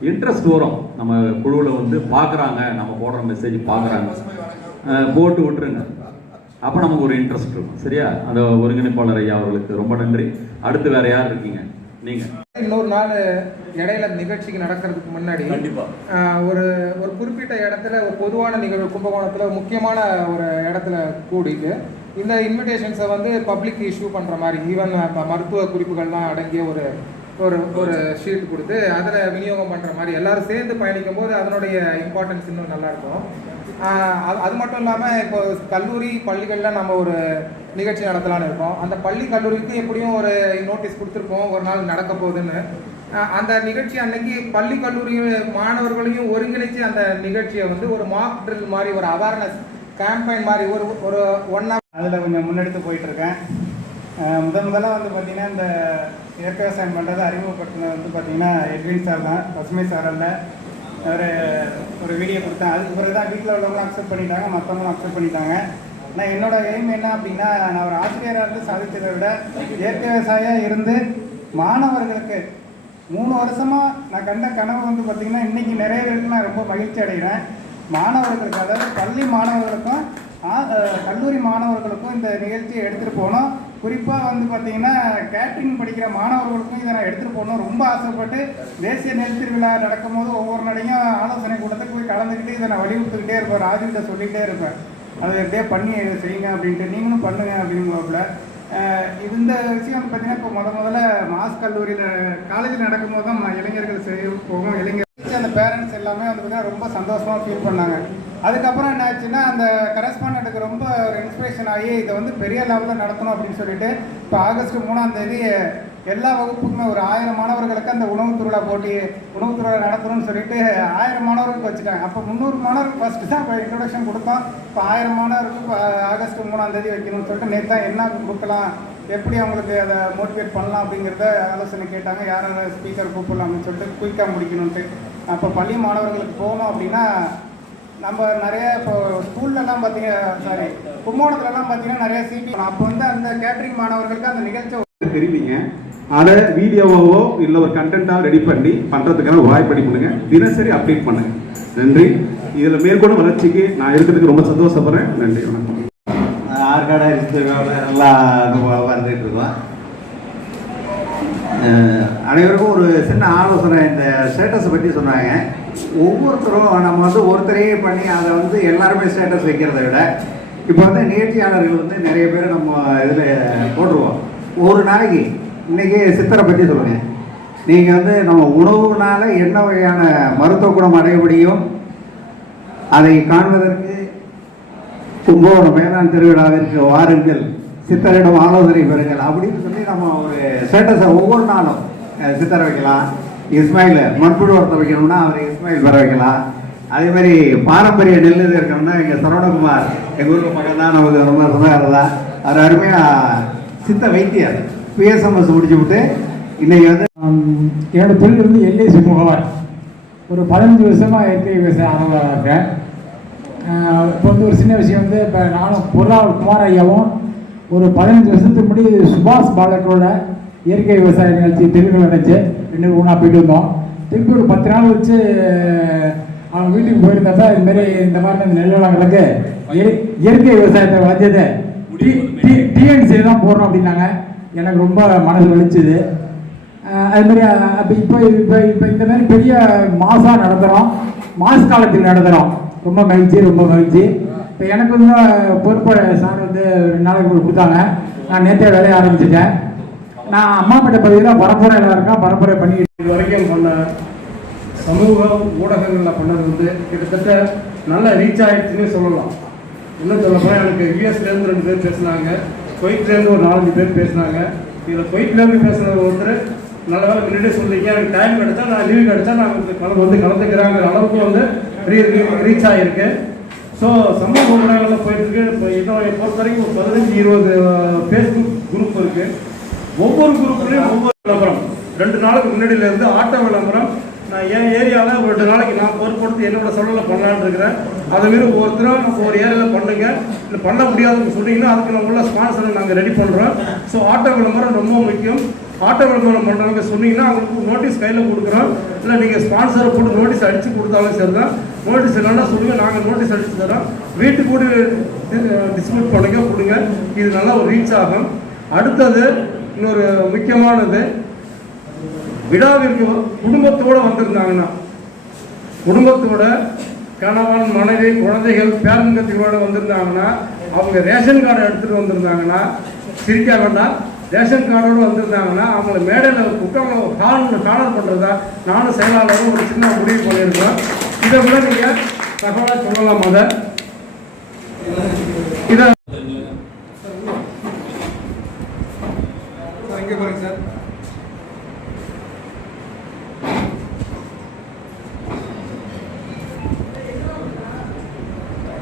இன்ட்ரெஸ்ட் வரும். நம்ம குழுவில் வந்து பார்க்குறாங்க நம்ம போடுற மெசேஜ் பார்க்குறாங்க போட்டு விட்டுருங்க. அப்போ நமக்கு ஒரு இன்ட்ரெஸ்ட் இருக்கும். சரியா? அந்த ஒருங்கிணைப்பாளர் ஐயா அவர்களுக்கு ரொம்ப நன்றி. அடுத்து வேற யார் இருக்கீங்க? நீங்கள் இன்னொரு நாள் இடையில நிகழ்ச்சிக்கு நடக்கிறதுக்கு முன்னாடி ஒரு ஒரு குறிப்பிட்ட இடத்துல ஒரு பொதுவான நிகழ்வு கும்பகோணத்தில் முக்கியமான ஒரு இடத்துல கூடிட்டு இந்த இன்விடேஷன்ஸை வந்து பப்ளிக் இஷ்யூ பண்ணுற மாதிரி ஈவன் இப்போ மருத்துவ குறிப்புகள்லாம் அடங்கிய ஒரு ஒரு ஒரு ஷீட் கொடுத்து அதில் விநியோகம் பண்ணுற மாதிரி எல்லோரும் சேர்ந்து பயணிக்கும் போது அதனுடைய இம்பார்ட்டன்ஸ் இன்னும் நல்லா இருக்கும் அது அது மட்டும் இல்லாமல் இப்போ கல்லூரி பள்ளிகளில் நம்ம ஒரு நிகழ்ச்சி நடத்தலான்னு இருக்கோம். அந்த பள்ளி கல்லூரிக்கு எப்படியும் ஒரு நோட்டீஸ் கொடுத்துருப்போம் ஒரு நாள் நடக்க போகுதுன்னு. அந்த நிகழ்ச்சி அன்னைக்கு பள்ளி கல்லூரி மாணவர்களையும் ஒருங்கிணைச்சு அந்த நிகழ்ச்சியை வந்து ஒரு மாக் ட்ரில் மாதிரி ஒரு அவேர்னஸ் கேம்பெயின் மாதிரி ஒரு ஒரு ஒன் ஹவர் அதில் கொஞ்சம் முன்னெடுத்து போயிட்டுருக்கேன். முதன் முதலாக வந்து பார்த்திங்கன்னா இந்த இயற்கை விவசாயம் பண்ணுறது அறிமுகப்படுத்தினது வந்து பார்த்தீங்கன்னா எட்வின் சார் தான் பசுமை சார் அல்ல. ஒரு ஒரு வீடியோ கொடுத்தேன். அதுக்கு பிறகு தான் வீட்டில் உள்ளவங்களும் அக்செப்ட் பண்ணிட்டாங்க மற்றவங்களும் அக்செப்ட் பண்ணிட்டாங்க. நான் என்னோட எய்ம் என்ன அப்படின்னா நான் ஒரு ஆசிரியராக இருந்து சாதித்ததை விட இயற்கை விவசாயம் இருந்து மாணவர்களுக்கு மூணு வருஷமாக நான் கண்ட கனவு வந்து பார்த்திங்கன்னா இன்றைக்கி நிறைய பேருக்கு நான் ரொம்ப மகிழ்ச்சி அடைகிறேன். மாணவர்களுக்கு அதாவது பள்ளி மாணவர்களுக்கும் கல்லூரி மாணவர்களுக்கும் இந்த நிகழ்ச்சியை எடுத்துகிட்டு போனோம். குறிப்பாக வந்து பார்த்தீங்கன்னா கேட்ரிங் படிக்கிற மாணவர்களுக்கும் இதை நான் எடுத்துகிட்டு போகணும். ரொம்ப ஆசைப்பட்டு தேசிய நெல் திருவிழா நடக்கும்போது ஒவ்வொரு நடையும் ஆலோசனை கூட்டத்துக்கு போய் கலந்துக்கிட்டு இதை நான் வலியுறுத்திக்கிட்டே இருப்பேன். ராஜுகிட்ட சொல்லிகிட்டே இருப்பேன். அதை எப்படியே பண்ணி செய்யுங்க அப்படின்ட்டு. நீங்களும் பண்ணுங்க அப்படிங்குவாப்புல. இந்த விஷயம் பார்த்தீங்கன்னா இப்போ முத முதல்ல மாஸ் கல்லூரியில் காலேஜில் நடக்கும்போது தான் இளைஞர்கள் செய்ய போகும். இளைஞர் அந்த பேரண்ட்ஸ் எல்லாமே வந்து பார்த்தீங்கன்னா ரொம்ப சந்தோஷமாக ஃபீல் பண்ணாங்க. அதுக்கப்புறம் என்ன ஆச்சுன்னா அந்த கரஸ்பாண்டண்ட்டுக்கு ரொம்ப ஒரு இன்ஸ்பிரேஷன் ஆகி இதை வந்து பெரிய லெவலில் நடத்தணும் அப்படின்னு சொல்லிட்டு இப்போ ஆகஸ்ட் மூணாம் தேதி எல்லா வகுப்புக்குமே ஒரு ஆயிரம் மாணவர்களுக்கு அந்த உணவு திருவிழா போட்டி உணவு திருவிழா நடத்தணும்னு சொல்லிட்டு ஆயிரம் மாணவர்களுக்கு வச்சுட்டாங்க. அப்போ முந்நூறு மாணவருக்கு ஃபஸ்ட்டு தான் இப்போ இன்ட்ரடக்ஷன் கொடுத்தோம். இப்போ ஆயிரம் மாணவருக்கு இப்போ ஆகஸ்ட் மூணாம் தேதி வைக்கணும்னு சொல்லிட்டு நேற்று தான் என்ன கொடுக்கலாம் எப்படி அவங்களுக்கு அதை மோட்டிவேட் பண்ணலாம் அப்படிங்கிறத ஆலோசனை கேட்டாங்க. யார் யார் ஸ்பீக்கர் அப்படின்னு சொல்லிட்டு குயிக்காக முடிக்கணும்ட்டு அப்போ பள்ளி மாணவர்களுக்கு போகணும் அப்படின்னா நம்ம நிறைய இப்போ ஸ்கூல்லலாம் பார்த்தீங்க சாரி கும்போணத்துலலாம் பார்த்தீங்கன்னா நிறைய சிபி அப்போ வந்து அந்த கேட்டரிங் மாணவர்களுக்கு அந்த நிகழ்ச்சி தெரிவிங்க. அதை வீடியோவாவோ இல்லை ஒரு கண்டென்ட்டாக ரெடி பண்ணி பண்ணுறதுக்கான வாய்ப்படி பண்ணுங்க தினசரி அப்டேட் பண்ணுங்க. நன்றி. இதில் மேற்கொண்டு வளர்ச்சிக்கு நான் இருக்கிறதுக்கு ரொம்ப சந்தோஷப்படுறேன். நன்றி. வணக்கம். ஆற்காடு எல்லாம் வந்துட்டு இருக்கோம். அனைவருக்கும் ஒரு சின்ன ஆலோசனை. இந்த ஸ்டேட்டஸை பற்றி சொன்னாங்க. ஒவ்வொருத்தரும் நம்ம வந்து ஒருத்தரையே பண்ணி அதை வந்து எல்லாருமே ஸ்டேட்டஸ் வைக்கிறத விட இப்போ வந்து நிகழ்ச்சியாளர்கள் வந்து நிறைய பேர் நம்ம இதில் போட்டுருவோம். ஒரு நாளைக்கு இன்றைக்கி சித்தரை பற்றி சொல்லுங்கள் நீங்கள் வந்து நம்ம உணவுனால என்ன வகையான மருத்துவ குணம் அடைய முடியும்? அதை காண்பதற்கு கும்பகோணம் வேளாண் திருவிழாவிற்கு வாருங்கள். சித்தரிடம் ஆலோசனை பெறுங்கள் அப்படின்னு சொல்லி நம்ம ஒரு ஸ்டேட்டஸை ஒவ்வொரு நாளும் சித்தரை வைக்கலாம். இஸ்மாயில் மண்புழு ஒருத்த வைக்கணும்னா அவர் இஸ்மாயில் பெற வைக்கலாம். அதே மாதிரி பாரம்பரிய நெல் இது இருக்கணும்னா எங்கள் சரவணகுமார் எங்கள் ஊருக்கு பக்கம் தான் நமக்கு ரொம்ப சொந்தக்காரர் தான். அவர் அருமையாக சித்த வைத்தியர் பிஎஸ்எம்எஸ் முடிச்சு விட்டு இன்னைக்கு வந்து என்னோட தொழில் வந்து எல்ஐசி முகவர் ஒரு பதினஞ்சு வருஷமாக இயற்கை விவசாய ஆர்வலராக இருக்கேன். இப்போ வந்து ஒரு சின்ன விஷயம் வந்து இப்போ நானும் பொருளாளர் குமார் ஐயாவும் ஒரு பதினஞ்சு வருஷத்துக்கு முன்னாடி சுபாஷ் பாலக்கரோட இயற்கை விவசாய நிகழ்ச்சி தெலுங்குல நினைச்சு ரெண்டு ஒன்றா போயிட்டு வந்தோம். திருப்பி ஒரு பத்து நாள் வச்சு அவங்க வீட்டுக்கு போயிருந்தப்ப இது மாதிரி இந்த மாதிரி இந்த நெல் கிடக்கு இயற்கை விவசாயத்தை வளர்த்தது டிஎன்சி தான் போடுறோம் அப்படின்னாங்க. எனக்கு ரொம்ப மனசு வலிச்சுது. அதுமாதிரி அப்போ இப்போ இப்போ இப்போ இந்த மாதிரி பெரிய மாசா நடத்துகிறோம் மாஸ் காலத்தில் நடத்துகிறோம் ரொம்ப மகிழ்ச்சி ரொம்ப மகிழ்ச்சி. இப்போ எனக்கு வந்து பொறுப்பு சார் வந்து ரெண்டு நாளைக்கு கொடுத்தாங்க. நான் நேற்றே வேலையை ஆரம்பிச்சிட்டேன். நான் அம்மாப்பேட்டை பகுதியில் பரப்புரை இருக்கேன் பரப்புரை பண்ணி இது வரைக்கும் பண்ண சமூக ஊடகங்களில் பண்ணது வந்து கிட்டத்தட்ட நல்ல ரீச் ஆயிடுச்சுன்னு சொல்லலாம். இன்னும் சொல்ல போனால் எனக்கு யூஎஸ்லேருந்து ரெண்டு பேர் பேசுனாங்க. குவைட்லேருந்து ஒரு நாலஞ்சு பேர் பேசுனாங்க. இதில் குவைட்லேருந்து பேசுனது ஒருத்தர் நல்ல முன்னாடியே சொல்லிங்க எனக்கு டைம் கிடைச்சா நான் லீவ் கிடைச்சா நான் கலந்து வந்து கலந்துக்கிறாங்கிற அளவுக்கு வந்து ரீச் ஆகிருக்கு ஸோ சமூக ஊடகங்களில் போயிட்டுருக்கு. இப்போ இன்னும் பொறுத்த வரைக்கும் ஒரு பதினஞ்சு இருபது ஃபேஸ்புக் குரூப் இருக்குது ஒவ்வொரு குரூப்லேயும் ஒவ்வொரு விளம்பரம். ரெண்டு நாளுக்கு முன்னாடியிலேருந்து ஆட்டோ விளம்பரம். நான் என் ஏரியாவில் ஒரு ரெண்டு நாளைக்கு நான் பொறுப்படுத்தி என்னோட சொல்லல பண்ணலான்னு இருக்கிறேன். அதை மாரி ஒவ்வொருத்தரும் ஒரு ஏரியாவில் பண்ணுங்க. இல்லை பண்ண முடியாதுன்னு சொன்னீங்கன்னா அதுக்கு நம்ம உள்ள ஸ்பான்சரை நாங்கள் ரெடி பண்ணுறோம் ஸோ ஆட்டோ விளம்பரம் ரொம்ப முக்கியம். ஆட்டோ விளம்பரம் பண்ணுறவங்க சொன்னீங்கன்னா அவங்களுக்கு நோட்டீஸ் கையில் கொடுக்குறோம். இல்லை நீங்கள் ஸ்பான்சரை போட்டு நோட்டீஸ் அடித்து கொடுத்தாலும் சரி தான் நோட்டீஸ் இல்லைன்னா சொல்லுங்கள் நாங்கள் நோட்டீஸ் அடித்து தரோம் வீட்டுக்கு கூட டிஸ்பியூட் பண்ணுங்க கொடுங்க. இது நல்லா ஒரு ரீச் ஆகும். அடுத்தது இன்னொரு முக்கியமானது விழாவிற்கு குடும்பத்தோடு வந்திருந்தாங்கன்னா குடும்பத்தோட கணவன் மனைவி குழந்தைகள் பேரங்கத்திகளோடு வந்திருந்தாங்கன்னா அவங்க ரேஷன் கார்டை எடுத்துகிட்டு வந்திருந்தாங்கன்னா சிரிக்க வேண்டாம். ரேஷன் கார்டோடு வந்திருந்தாங்கன்னா அவங்கள மேடையில் குற்றவங்களை காணல் காணல் பண்ணுறதா நானும் செயலாளரும் ஒரு சின்ன முடிவு பண்ணியிருக்கோம். இதை கூட நீங்கள் தகவலாக சொல்லலாம் அதை? இதை.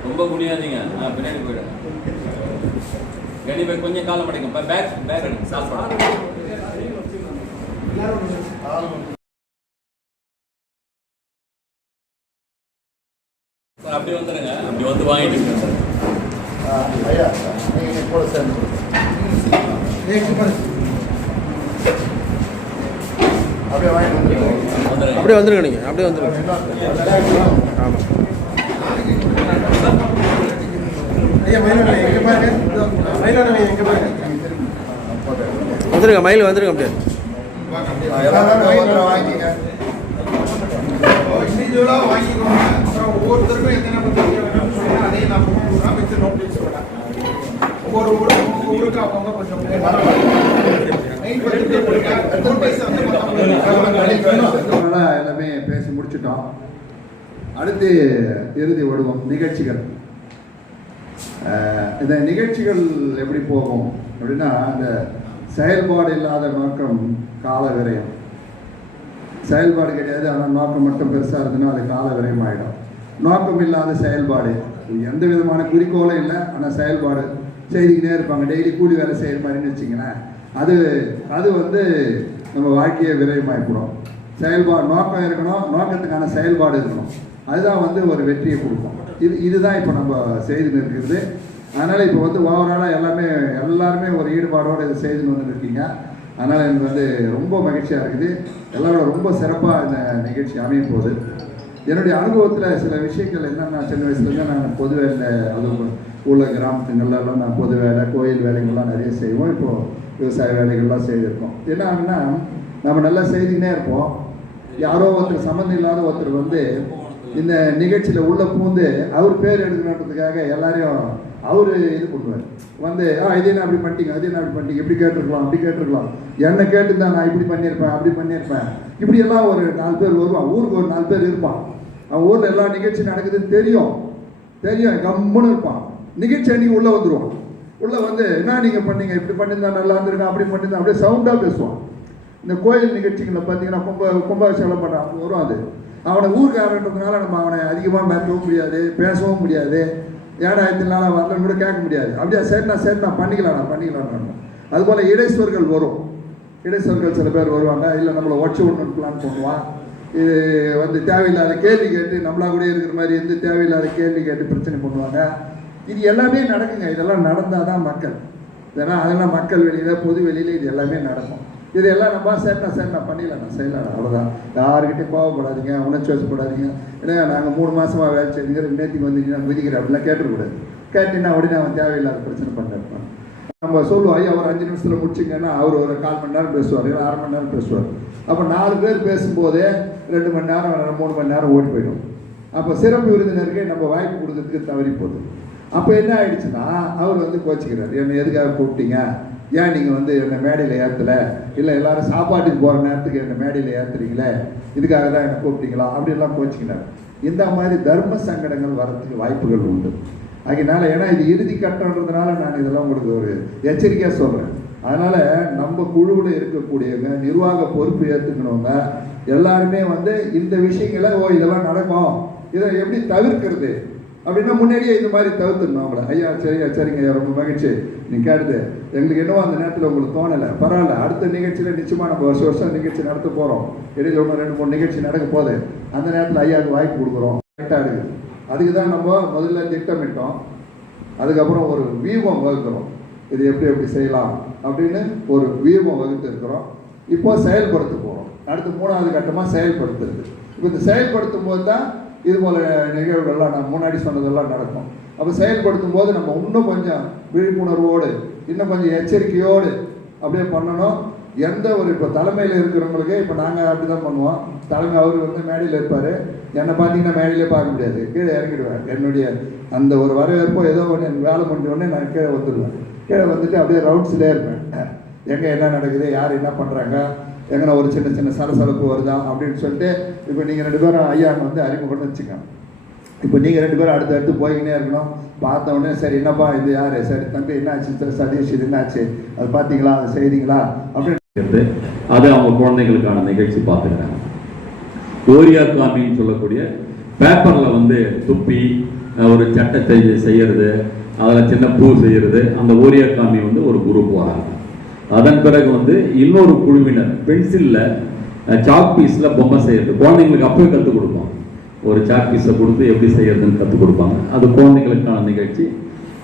ரொம்ப குனியாதீங்க. ஆ பின்னாடி போயிடு. கண்டிப்பாக கொஞ்சம் காலம் அடைக்கும் பேக் பேக் எடுங்க. சாப்பிட அப்படி வந்துடுங்க அப்படி வந்து வாங்கிட்டு இருக்கேன் சார் ஐயா நீங்கள் கூட சேர்ந்து அப்படியே வாங்கிட்டு வந்துருக்கோம் அப்படியே வந்துருங்க நீங்கள் அப்படியே வந்துருங்க ஆமாம் வந்துருங்க மயில் வந்துருங்க அப்படியே ஒவ்வொருத்தருக்கும் சொன்னா அதையும் நான் நோட்டீஸ் கூட ஒவ்வொரு ஊருக்கு அவங்க கொஞ்சம் வந்து மற்றவங்களுக்கு அதனால எல்லாமே பேசி முடிச்சிட்டோம் அடுத்து இறுதி விடுவோம் நிகழ்ச்சிகள். இந்த நிகழ்ச்சிகள் எப்படி போகும் அப்படின்னா இந்த செயல்பாடு இல்லாத நோக்கம் கால விரயம். செயல்பாடு கிடையாது ஆனால் நோக்கம் மட்டும் பெருசாக இருந்ததுன்னா அது கால விரயம் ஆகிடும் நோக்கம் இல்லாத செயல்பாடு. எந்த விதமான குறிக்கோளும் இல்லை ஆனால் செயல்பாடு. செய்திக்கிட்டே இருப்பாங்க. டெய்லி கூலி வேலை செய்கிற மாதிரின்னு வச்சிங்களேன் அது அது வந்து நம்ம வாழ்க்கையை விரயமாகிப்படும் செயல்பாடு நோக்கம் இருக்கணும் நோக்கத்துக்கான செயல்பாடு இருக்கணும். அதுதான் வந்து ஒரு வெற்றியை கொடுக்கும். இது இதுதான் இப்போ நம்ம செய்துன்னு இருக்கிறது. அதனால் இப்போ வந்து ஓவராலாக எல்லாமே எல்லாருமே ஒரு ஈடுபாடோடு இதை செய்துன்னு வந்து இருக்கீங்க. அதனால் எனக்கு வந்து ரொம்ப மகிழ்ச்சியாக இருக்குது. எல்லாரோட ரொம்ப சிறப்பாக இந்த நிகழ்ச்சி அமையும் போகுது. என்னுடைய அனுபவத்தில் சில விஷயங்கள் என்னென்னா சின்ன வயசுலேருந்து நான் பொது வேலை அது உள்ள கிராமத்துங்கள்லாம் நான் பொது வேலை கோயில் வேலைகள்லாம் நிறைய செய்வோம். இப்போது விவசாய வேலைகள்லாம் செய்திருக்கோம். என்ன ஆகுன்னா நம்ம நல்லா செய்தினே இருப்போம். யாரோ ஒருத்தர் சம்மந்தம் இல்லாத ஒருத்தர் வந்து இந்த நிகழ்ச்சியில் உள்ள பூந்து அவர் பேர் எடுக்கணுன்றதுக்காக எல்லாரையும் அவர் இது பண்ணுவார். வந்து ஆ இதே நான் அப்படி பண்ணிட்டீங்க? அதே என்ன அப்படி பண்ணிட்டீங்க? இப்படி கேட்டிருக்கலாம் அப்படி கேட்டிருக்கலாம். என்னை கேட்டுருந்தா நான் இப்படி பண்ணியிருப்பேன் அப்படி பண்ணியிருப்பேன். இப்படி எல்லாம் ஒரு நாலு பேர் வருவான். ஊருக்கு ஒரு நாலு பேர் இருப்பான். அவன் ஊரில் எல்லா நிகழ்ச்சியும் நடக்குதுன்னு தெரியும். தெரியும் கம்முன்னு இருப்பான். நிகழ்ச்சி அன்னைக்கு உள்ளே வந்துடுவான் உள்ளே வந்து என்ன நீங்கள் பண்ணீங்க? இப்படி பண்ணியிருந்தா நல்லா இருந்திருக்கா அப்படி பண்ணியிருந்தா அப்படியே சவுண்டாக பேசுவான். இந்த கோயில் நிகழ்ச்சிகளை பார்த்தீங்கன்னா கும்ப கும்பாபிஷேகம் பண்ணுறான் வரும் அது. அவனை ஊருக்காரன்றதுனால நம்ம அவனை அதிகமாக மிரட்டவும் முடியாது பேசவும் முடியாது. ஏடாயிரத்தினால வரலன்னு கூட கேட்க முடியாது. அப்படியே சரிண்ணா சரிண்ணா பண்ணிக்கலாம்ண்ணா பண்ணிக்கலாம்ண்ணா அதுபோல் இடைஸ்வர்கள் வரும். இடைஸ்வர்கள் சில பேர் வருவாங்க. இல்லை நம்மளை ஒட்சி ஒன்று பிளான் பண்ணுவான் இது வந்து தேவையில்லாத கேள்வி கேட்டு நம்மளா கூட இருக்கிற மாதிரி எந்த தேவையில்லாத கேள்வி கேட்டு பிரச்சனை பண்ணுவாங்க. இது எல்லாமே நடக்குங்க. இதெல்லாம் நடந்தால் தான் மக்கள். ஏன்னா அதெல்லாம் மக்கள் வெளியில் பொது வெளியில் இது எல்லாமே நடக்கும். இதெல்லாம் நம்ம சரிண்ணா சரிண்ணா பண்ணிடலாம் நான் செய்யலாம் அவ்வளோதான் யாருக்கிட்டையும் கோவப்படாதீங்க உணர்ச்சி வசப்படாதீங்க ஏன்னா நாங்கள் மூணு மாதமாக வேலை செய்யுங்க ரெண்டு நேரத்துக்கு வந்து நான் அப்படிலாம் கேட்டுக்கூடாது கேட்டீங்கன்னா உடனே அவன் தேவையில்லாத பிரச்சனை பண்ணிருப்பான் நம்ம சொல்லுவோம் ஐயா ஒரு அஞ்சு நிமிஷத்தில் முடிச்சிங்கன்னா அவர் ஒரு கால் மணி நேரம் பேசுவார் இல்லை அரை மணி நேரம் பேசுவார். அப்போ நாலு பேர் பேசும்போதே ரெண்டு மணி நேரம் மூணு மணி நேரம் ஓடி போயிடும். அப்போ சிறப்பு விருந்தினருக்கு நம்ம வாய்ப்பு கொடுக்கறதுக்கு தவறி போகுது. அப்போ என்ன ஆயிடுச்சுன்னா அவர் வந்து கோச்சிக்கிறார். என்னை எதுக்காக கூப்பிட்டீங்க? ஏன் நீங்கள் வந்து என்னை மேடையில் ஏற்றலை இல்லை எல்லாரும் சாப்பாட்டுக்கு போகிற நேரத்துக்கு என்னை மேடையில் ஏற்றுறீங்களே இதுக்காக தான் என்னை கூப்பிட்டீங்களா? அப்படின்லாம் கோச்சிக்கினார். இந்த மாதிரி தர்ம சங்கடங்கள் வர்றதுக்கு வாய்ப்புகள் உண்டு. அதனால ஏன்னா இது இறுதி கட்டன்றதுனால நான் இதெல்லாம் உங்களுக்கு ஒரு எச்சரிக்கையாக சொல்கிறேன் அதனால் நம்ம குழுவில் இருக்கக்கூடியவங்க நிர்வாக பொறுப்பு ஏற்றுக்கணுங்க எல்லாருமே வந்து இந்த விஷயங்களை ஓ இதெல்லாம் நடக்கும். இதை எப்படி தவிர்க்கிறது? அப்படின்னா முன்னாடியே இந்த மாதிரி தவிர்த்துடணும் அவங்கள. ஐயா சரியா சரிங்க ஐயா ரொம்ப மகிழ்ச்சி. நீ கேட்டது எங்களுக்கு என்னவோ அந்த நேரத்தில் உங்களுக்கு தோணலை. பரவாயில்ல அடுத்த நிகழ்ச்சியில் நிச்சயமாக நம்ம வருஷம் வருஷம் நிகழ்ச்சி நடத்த போகிறோம் இடையில ஒன்று ரெண்டு மூணு நிகழ்ச்சி நடக்க போகுது. அந்த நேரத்தில் ஐயாவுக்கு வாய்ப்பு கொடுக்குறோம். கரெக்டாக இருக்குது அதுக்கு தான் நம்ம முதல்ல திட்டமிட்டோம். அதுக்கப்புறம் ஒரு வியூகம் வகுக்கிறோம். இது எப்படி எப்படி செய்யலாம் அப்படின்னு ஒரு வியூகம் வகுத்து இருக்கிறோம். இப்போ செயல்படுத்த போகிறோம் அடுத்து மூணாவது கட்டமாக செயல்படுத்துறது. இப்போ இந்த செயல்படுத்தும் போது தான் இது போல நிகழ்வுகள்லாம் நான் முன்னாடி சொன்னதெல்லாம் நடக்கும். அப்போ செயல்படுத்தும் போது நம்ம இன்னும் கொஞ்சம் விழிப்புணர்வோடு இன்னும் கொஞ்சம் எச்சரிக்கையோடு அப்படியே பண்ணணும். எந்த ஒரு இப்போ தலைமையில் இருக்கிறவங்களுக்கு இப்போ நாங்கள் அப்படி தான் பண்ணுவோம். தலைமை அவர் வந்து மேடையில் இருப்பார். என்னை பார்த்தீங்கன்னா மேடையிலே பார்க்க முடியாது. கீழே இறங்கிடுவேன் என்னுடைய அந்த ஒரு வரவேற்போ ஏதோ ஒன்று எனக்கு வேலை முடிஞ்ச நான் கீழே வந்துடுவேன். கீழே வந்துட்டு அப்படியே ரவுண்ட்ஸ்லேயே இருப்பேன். எங்கே என்ன நடக்குது யார் என்ன பண்ணுறாங்க எங்கன்னா ஒரு சின்ன சின்ன சலசலப்பு வருதா அப்படின்னு சொல்லிட்டு இப்போ நீங்கள் ரெண்டு பேரும் ஐயா வந்து அறிமுகம் வச்சுக்கோங்க. இப்போ நீங்கள் ரெண்டு பேரும் அடுத்து அடுத்து போய்கினே இருக்கணும். பார்த்த உடனே சரி என்னப்பா இது? யார்? சரி தம்பி என்னாச்சு? சார் சதீஷ் இது என்னாச்சு? அது பார்த்தீங்களா அதை செய்தீங்களா அப்படின்னு அது அவங்க குழந்தைகளுக்கான நிகழ்ச்சி பார்த்துக்கிறாங்க. ஓரியா காமின்னு சொல்லக்கூடிய பேப்பரில் வந்து துப்பி ஒரு சட்டை செய் செய்யறது அதில் சின்ன பூ செய்யறது அந்த ஓரியா காமி வந்து ஒரு குரூப் வராங்க அதன் பிறகு வந்து இன்னொரு குழுவினர் பென்சிலில் சாக் பீஸில் பொம்மை செய்கிறது குழந்தைங்களுக்கு அப்பவே கற்றுக் கொடுப்போம். ஒரு சாக் பீஸை கொடுத்து எப்படி செய்யறதுன்னு கற்றுக் கொடுப்பாங்க. அது குழந்தைகளுக்கான நிகழ்ச்சி.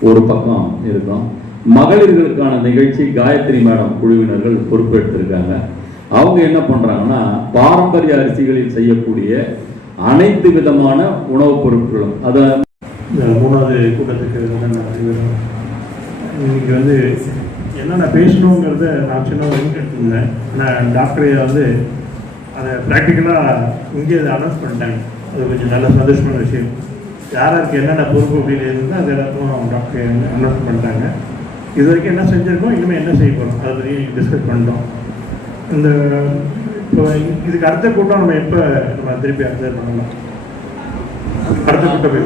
ஒரு பக்கம் இருக்கும். மகளிர்களுக்கான நிகழ்ச்சி காயத்ரி மேடம் குழுவினர்கள் பொறுப்பெடுத்திருக்காங்க அவங்க என்ன பண்ணுறாங்கன்னா பாரம்பரிய அரிசிகளில் செய்யக்கூடிய அனைத்து விதமான உணவுப் பொருட்களும் அதை மூணாவது கூட்டத்துக்கு இன்னைக்கு வந்து என்னென்ன பேசணுங்கிறத நான் சின்ன ஒரு எடுத்துருந்தேன் ஆனால் டாக்டர் வந்து அதை ப்ராக்டிக்கலாக இங்கே அதை அனௌன்ஸ் பண்ணிட்டாங்க அது கொஞ்சம் நல்ல சந்தோஷமான விஷயம் யாராருக்கு என்னென்ன பொறுப்பு அப்படின்னு இருந்தால் அது எல்லாத்தையும் டாக்டர் அனௌன்ஸ் பண்ணிட்டாங்க இது வரைக்கும் என்ன செஞ்சுருக்கோம் இனிமேல் என்ன செய்ய போகிறோம் அதை பற்றி டிஸ்கஸ் பண்ணிட்டோம் இந்த இப்போ இதுக்கு அடுத்த கூட்டம் நம்ம எப்போ நம்ம திருப்பி அப்சர்வ் பண்ணலாம் அடுத்த கூட்டம்